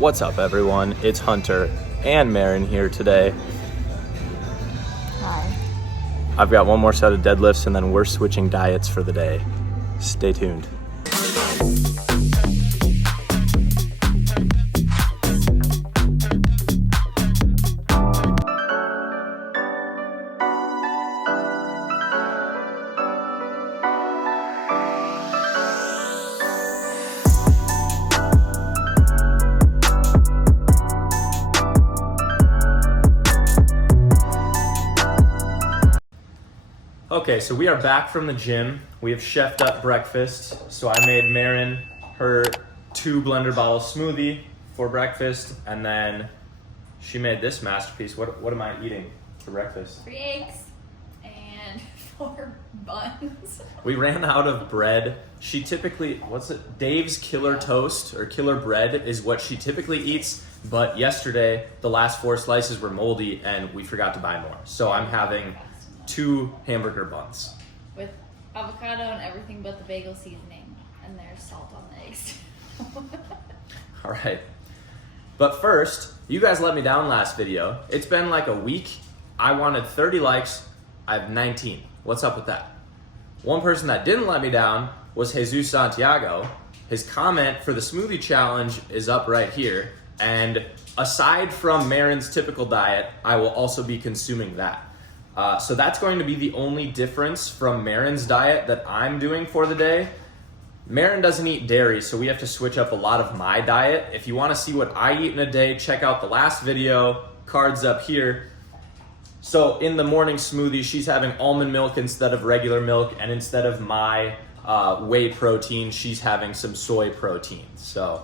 What's up, everyone? It's Hunter and Marin here today. Hi. I've got one more set of deadlifts and then we're switching diets for the day. Stay tuned. Okay, so we are back from the gym. We have chefed up breakfast. So I made Marin her 2 blender bottle smoothie for breakfast, and then she made this masterpiece. What am I eating for breakfast? 3 eggs and 4 buns. We ran out of bread. She typically, Dave's Killer Toast or Killer Bread is what she typically eats, but yesterday the last 4 slices were moldy and we forgot to buy more. So I'm having 2 hamburger buns with avocado and everything but the bagel seasoning, and there's salt on the eggs. All right. But first, you guys let me down last video. It's been like a week. I wanted 30 likes. I have 19. What's up with that? One person that didn't let me down was Jesus Santiago. His comment for the smoothie challenge is up right here. And aside from Marin's typical diet, I will also be consuming that. So that's going to be the only difference from Marin's diet that I'm doing for the day. Marin doesn't eat dairy, so we have to switch up a lot of my diet. If you want to see what I eat in a day, check out the last video, cards up here. So in the morning smoothie, she's having almond milk instead of regular milk, and instead of my whey protein, she's having some soy protein. So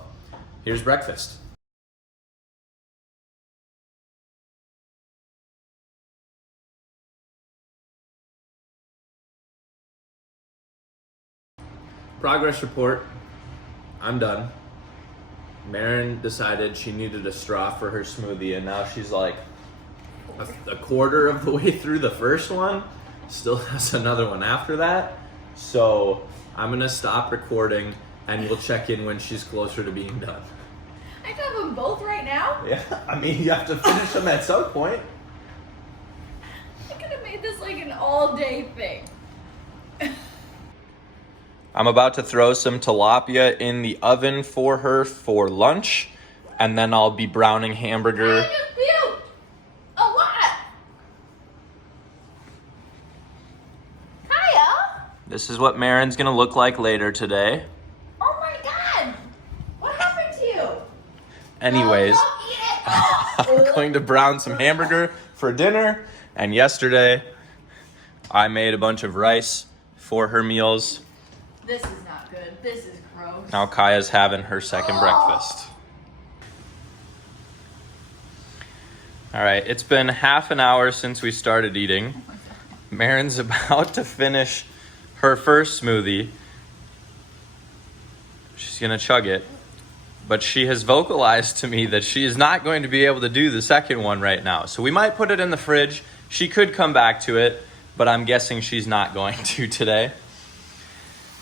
here's breakfast. Progress report. I'm done. Marin decided she needed a straw for her smoothie, and now she's like a quarter of the way through the first one. Still has another one after that. So I'm gonna stop recording and we'll check in when she's closer to being done. I have them both right now? Yeah, I mean, you have to finish them at some point. I could have made this like an all-day thing. I'm about to throw some tilapia in the oven for her for lunch, and then I'll be browning hamburger. I just puked a lot. Kaya? This is what Marin's gonna look like later today. Oh my god! What happened to you? Anyways, Oh, don't eat it. I'm going to brown some hamburger for dinner, and yesterday I made a bunch of rice for her meals. This is not good. This is gross. Now Kaya's having her second breakfast. All right, it's been half an hour since we started eating. Marin's about to finish her first smoothie. She's gonna chug it, but she has vocalized to me that she is not going to be able to do the second one right now. So we might put it in the fridge. She could come back to it, but I'm guessing she's not going to today.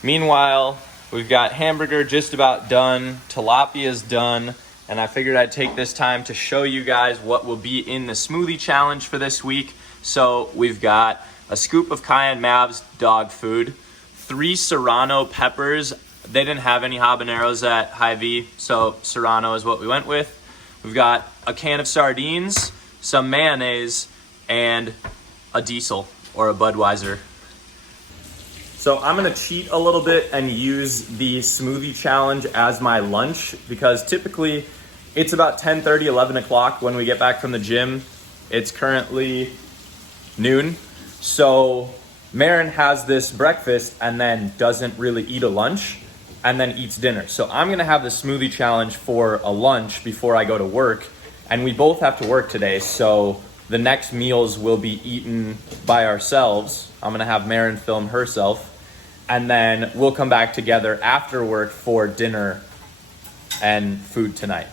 Meanwhile, we've got hamburger just about done, tilapia's done, and I figured I'd take this time to show you guys what will be in the smoothie challenge for this week. So we've got a scoop of Cayenne Mav's dog food, 3 Serrano peppers. They didn't have any habaneros at Hy-Vee, so Serrano is what we went with. We've got a can of sardines, some mayonnaise, and a Diesel or a Budweiser. So I'm gonna cheat a little bit and use the smoothie challenge as my lunch, because typically it's about 10:30, 11 o'clock when we get back from the gym. It's currently noon. So Marin has this breakfast and then doesn't really eat a lunch and then eats dinner. So I'm gonna have the smoothie challenge for a lunch before I go to work. And we both have to work today, so the next meals will be eaten by ourselves. I'm gonna have Marin film herself. And then we'll come back together after work for dinner and food tonight.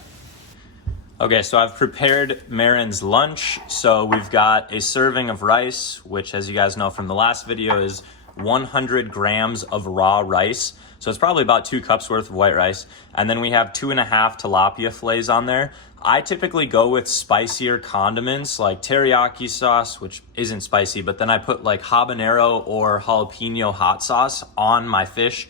Okay, so I've prepared Marin's lunch. So we've got a serving of rice, which, as you guys know from the last video, is 100 grams of raw rice. So it's probably about 2 cups worth of white rice. And then we have 2.5 tilapia fillets on there. I typically go with spicier condiments like teriyaki sauce, which isn't spicy, but then I put like habanero or jalapeno hot sauce on my fish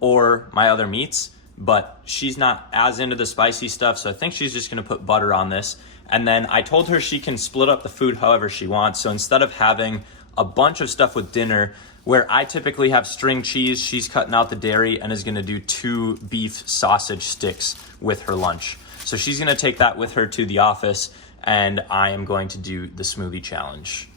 or my other meats. But she's not as into the spicy stuff, so I think she's just gonna put butter on this. And then I told her she can split up the food however she wants. So instead of having a bunch of stuff with dinner, where I typically have string cheese, she's cutting out the dairy and is gonna do 2 beef sausage sticks with her lunch. So she's gonna take that with her to the office, and I am going to do the smoothie challenge.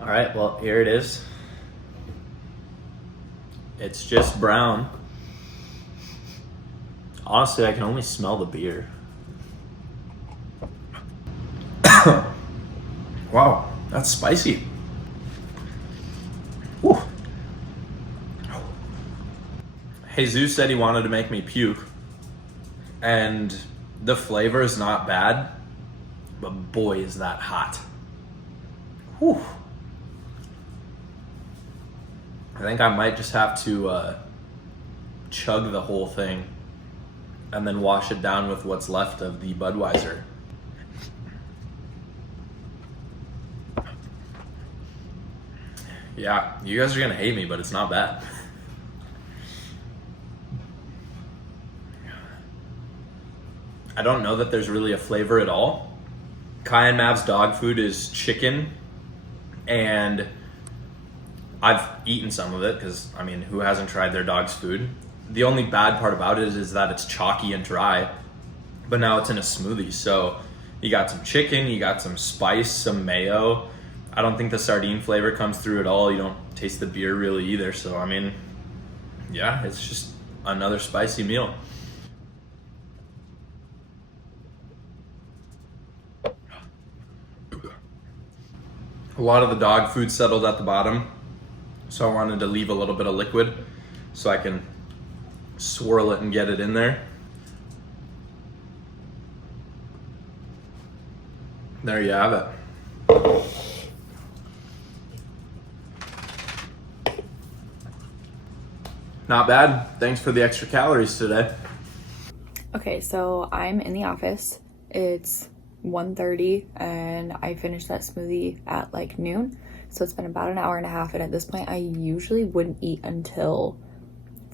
All right, well, here it is. It's just brown. Honestly, I can only smell the beer. Wow, that's spicy. Whew. Jesus said he wanted to make me puke. And the flavor is not bad, but boy, is that hot. Whew. I think I might just have to chug the whole thing and then wash it down with what's left of the Budweiser. Yeah, you guys are gonna hate me, but it's not bad. I don't know that there's really a flavor at all. Kai and Mav's dog food is chicken, and I've eaten some of it because, I mean, who hasn't tried their dog's food? The only bad part about it is that it's chalky and dry, but now it's in a smoothie. So you got some chicken, you got some spice, some mayo. I don't think the sardine flavor comes through at all. You don't taste the beer really either. So, I mean, yeah, it's just another spicy meal. A lot of the dog food settled at the bottom, so I wanted to leave a little bit of liquid so I can swirl it and get it in there. There you have it. Not bad. Thanks for the extra calories today. Okay, so I'm in the office. It's 1:30 and I finished that smoothie at like noon. So it's been about an hour and a half, and at this point I usually wouldn't eat until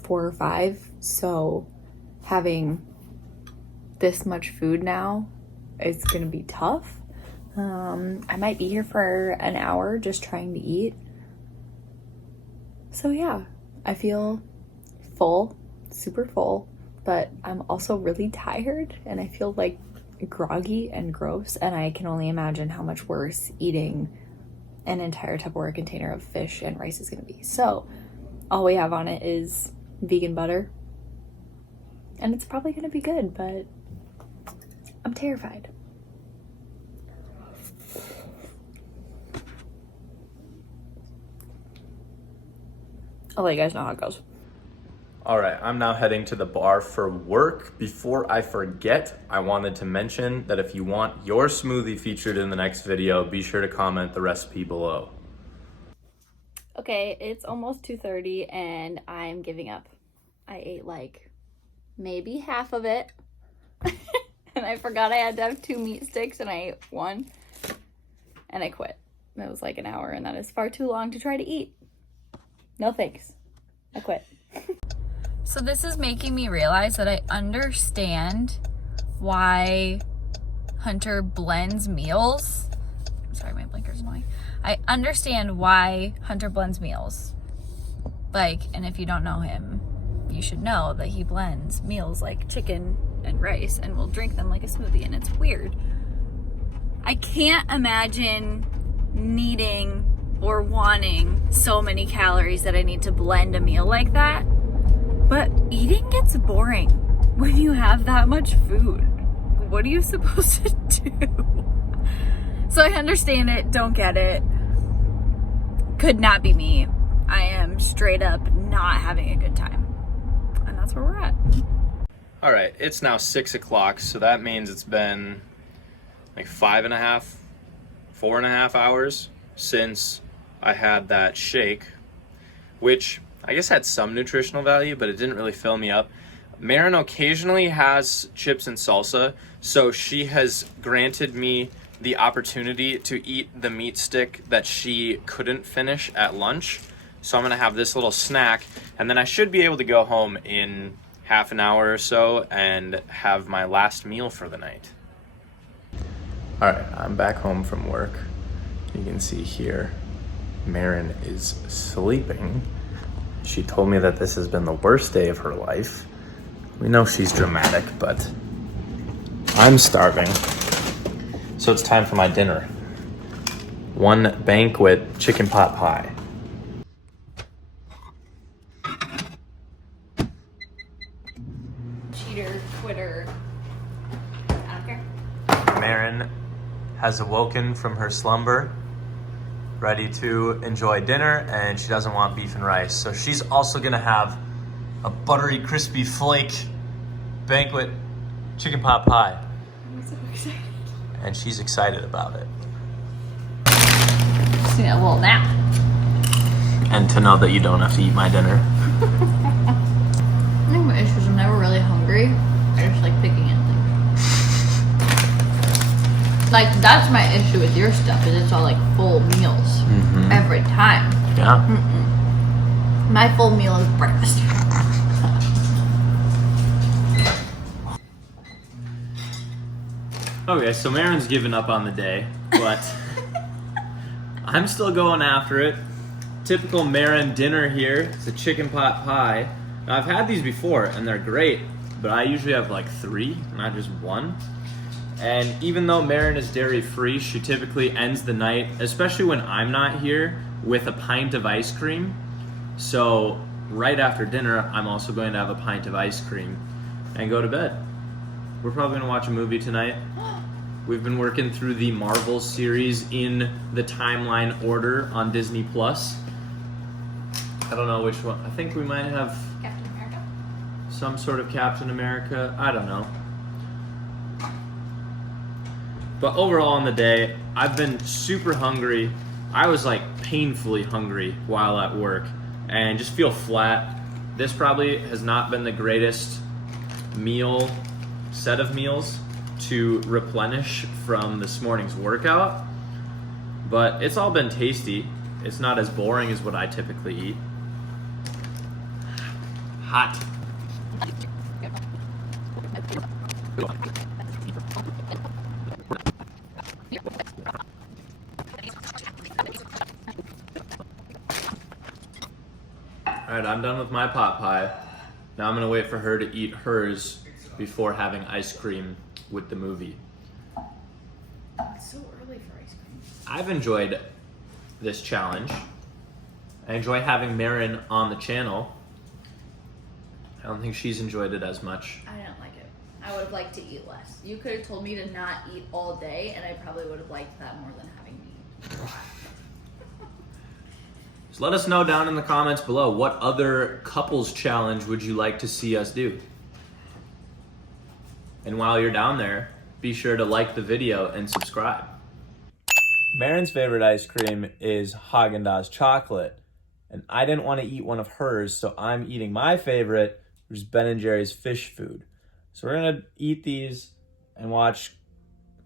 4 or 5. So having this much food now is gonna be tough. I might be here for an hour just trying to eat. So yeah, I feel full, super full, but I'm also really tired and I feel like groggy and gross, and I can only imagine how much worse eating an entire Tupperware container of fish and rice is gonna be. So all we have on it is vegan butter, and it's probably gonna be good, but I'm terrified. I'll let you guys know how it goes. All right, I'm now heading to the bar for work. Before I forget, I wanted to mention that if you want your smoothie featured in the next video, be sure to comment the recipe below. Okay, it's almost 2:30 and I'm giving up. I ate like maybe half of it. And I forgot I had to have 2 meat sticks and I ate 1. And I quit. It was like an hour and that is far too long to try to eat. No thanks. I quit. So this is making me realize that I understand why Hunter blends meals. Sorry, my blinker's annoying. I understand why Hunter blends meals. Like, and if you don't know him, you should know that he blends meals like chicken and rice and will drink them like a smoothie, and it's weird. I can't imagine needing or wanting so many calories that I need to blend a meal like that. But eating gets boring when you have that much food. What are you supposed to do? So I understand it, don't get it. could not be me. I am straight up not having a good time. And that's where we're at. All right, it's now 6 o'clock, so that means it's been like 4.5 hours since I had that shake, which I guess had some nutritional value, but it didn't really fill me up. Marin occasionally has chips and salsa, so she has granted me the opportunity to eat the meat stick that she couldn't finish at lunch. So I'm gonna have this little snack, and then I should be able to go home in half an hour or so and have my last meal for the night. All right, I'm back home from work. You can see here, Marin is sleeping. She told me that this has been the worst day of her life. We know she's dramatic, but I'm starving. So it's time for my dinner. One banquet chicken pot pie. Cheater, quitter. I don't care. Marin has awoken from her slumber, ready to enjoy dinner, and she doesn't want beef and rice. So she's also gonna have a buttery, crispy flake banquet chicken pot pie. I'm so excited. And she's excited about it. Just need a little nap. And to know that you don't have to eat my dinner. I think my issue is I'm never really hungry. I just like picking at things. Like, that's my issue with your stuff, is it's all like full meals every time. Yeah. My full meal is breakfast. Okay, so Marin's given up on the day, but I'm still going after it. Typical Marin dinner here. It's a chicken pot pie. Now, I've had these before, and they're great, but I usually have like 3, not just 1. And even though Marin is dairy-free, she typically ends the night, especially when I'm not here, with a pint of ice cream. So right after dinner, I'm also going to have a pint of ice cream and go to bed. We're probably gonna watch a movie tonight. We've been working through the Marvel series in the timeline order on Disney Plus. I don't know which one. I think we might have Captain America? some sort of Captain America. I don't know. But overall on the day, I've been super hungry. I was like painfully hungry while at work and just feel flat. This probably has not been the greatest set of meals to replenish from this morning's workout, but it's all been tasty. It's not as boring as what I typically eat. Hot. All right, I'm done with my pot pie. Now I'm gonna wait for her to eat hers before having ice cream with the movie. It's so early for ice cream. I've enjoyed this challenge. I enjoy having Marin on the channel. I don't think she's enjoyed it as much. I didn't like it. I would have liked to eat less. You could have told me to not eat all day, and I probably would have liked that more than having me eat. So let us know down in the comments below, what other couples challenge would you like to see us do? And while you're down there, be sure to like the video and subscribe. Marin's favorite ice cream is Haagen-Dazs chocolate. And I didn't want to eat one of hers, so I'm eating my favorite, which is Ben & Jerry's fish food. So we're going to eat these and watch,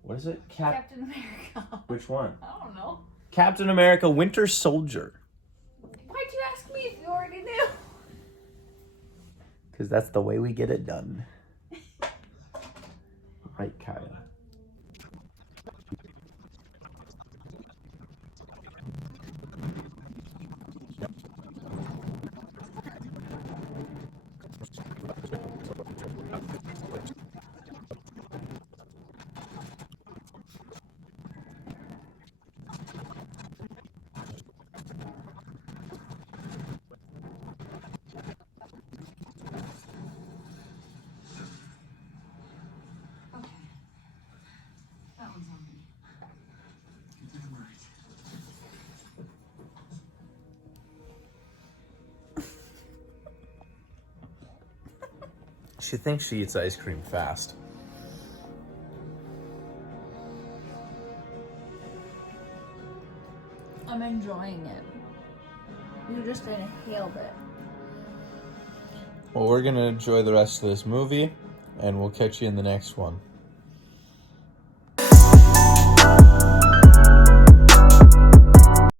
what is it? Captain America. Which one? I don't know. Captain America Winter Soldier. Why'd you ask me if you already knew? Because that's the way we get it done. Right, Kaya? She thinks she eats ice cream fast. I'm enjoying it. You just inhaled it. Well, we're gonna enjoy the rest of this movie, and we'll catch you in the next one.